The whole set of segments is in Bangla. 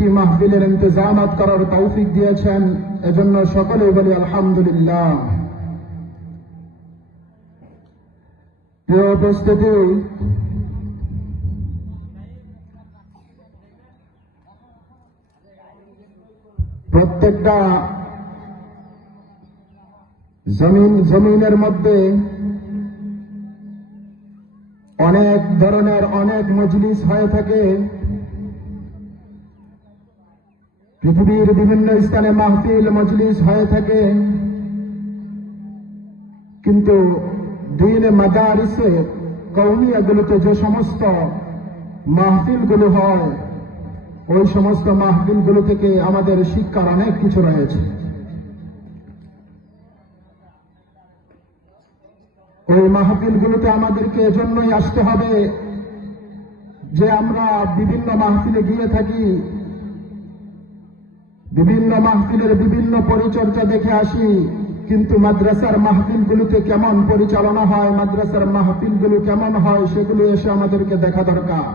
একটি মাহফিলের ইন্তজামাত করার তৌফিক দিয়েছেন, এজন্য সকলেই বলি আলহামদুলিল্লাহ। প্রিয় উপস্থিতি, প্রত্যেকটা জমিনের মধ্যে অনেক ধরনের অনেক মজলিস হয়ে থাকে। পৃথিবীর বিভিন্ন স্থানে মাহফিল মজলিস হয়ে থাকে, কিন্তু দিন মাদারিসে কওমিয়াগুলোতে যে সমস্ত মাহফিলগুলো হয়, ওই সমস্ত মাহফিলগুলো থেকে আমাদের শিক্ষার অনেক কিছু রয়েছে। ওই মাহফিলগুলোতে আমাদেরকে এজন্যই আসতে হবে যে আমরা বিভিন্ন মাহফিলে গিয়ে থাকি, বিভিন্ন মাহফিলের বিভিন্ন পরিচর্যা দেখে আসি, কিন্তু মাদ্রাসার মাহফিলগুলোতে কেমন পরিচালনা হয়, মাদ্রাসার মাহফিলগুলো কেমন হয়, সেগুলো এসে আমাদেরকে দেখা দরকার।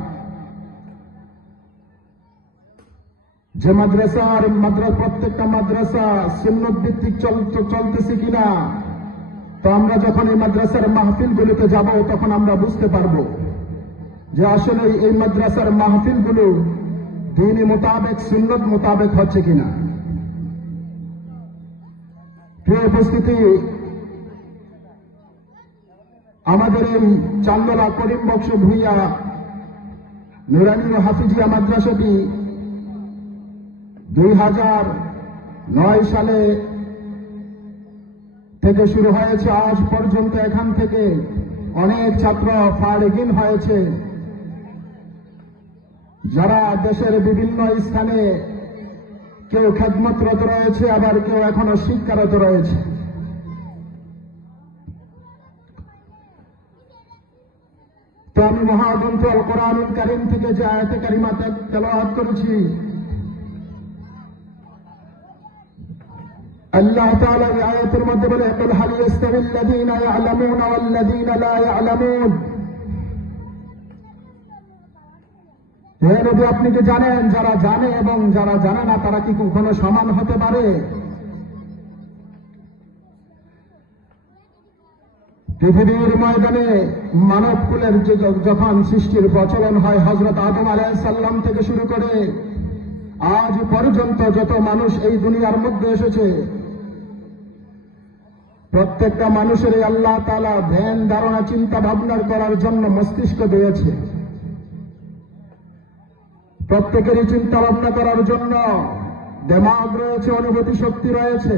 যে প্রত্যেকটা মাদ্রাসা সুন্নত ভিত্তিক চলতেছে কিনা, তো আমরা যখন এই মাদ্রাসার মাহফিলগুলোতে যাব তখন আমরা বুঝতে পারবো যে আসলে এই মাদ্রাসার মাহফিলগুলো দ্বীন মোতাবেক সুন্নত মোতাবেক হচ্ছে কিনা। প্রিয় উপস্থিতি, আমাদের এই চান্দলা করিম বক্স ভূঁইয়া নুরানি ও হাফিজিয়া মাদ্রাসাটি 2009 সালে থেকে শুরু হয়েছে। আজ পর্যন্ত এখান থেকে অনেক ছাত্র ফারিগিন হয়েছে, যারা দেশের বিভিন্ন স্থানে কেউ খেদমতরত রয়েছে, আবার কেউ এখনো শিক্ষারত রয়েছে। তো আমি মহাগ্রন্থ আল কোরআনুল কারীম থেকে যে আয়াতে কারিমা তেলাওয়াত করেছি, আল্লাহ তাআলা এই আয়াতের মধ্যে বলে, কুল হাল ইয়াস্তাবিল্লাযীনা ইয়া'লামুনা ওয়াল্লাযীনা লা ইয়া'লামুন। হে নবী, আপনি কি জানেন যারা জানে এবং যারা জানে না তারা কি কখনো সমান হতে পারে? পৃথিবীর ময়দানে মানব কুলের যখন সৃষ্টির প্রচলন হয়, হযরত আদম আলাইহিস সালাম থেকে শুরু করে আজ পর্যন্ত যত মানুষ এই দুনিয়ার মধ্যে এসেছে, প্রত্যেকটা মানুষের আল্লাহ তাআলা ধ্যান ধারণা চিন্তা ভাবনার করার জন্য মস্তিষ্ক দিয়েছে। প্রত্যেকেরই চিন্তা ভাবনা করার জন্য দিমাগ রয়েছে, অনুভূতি শক্তি রয়েছে।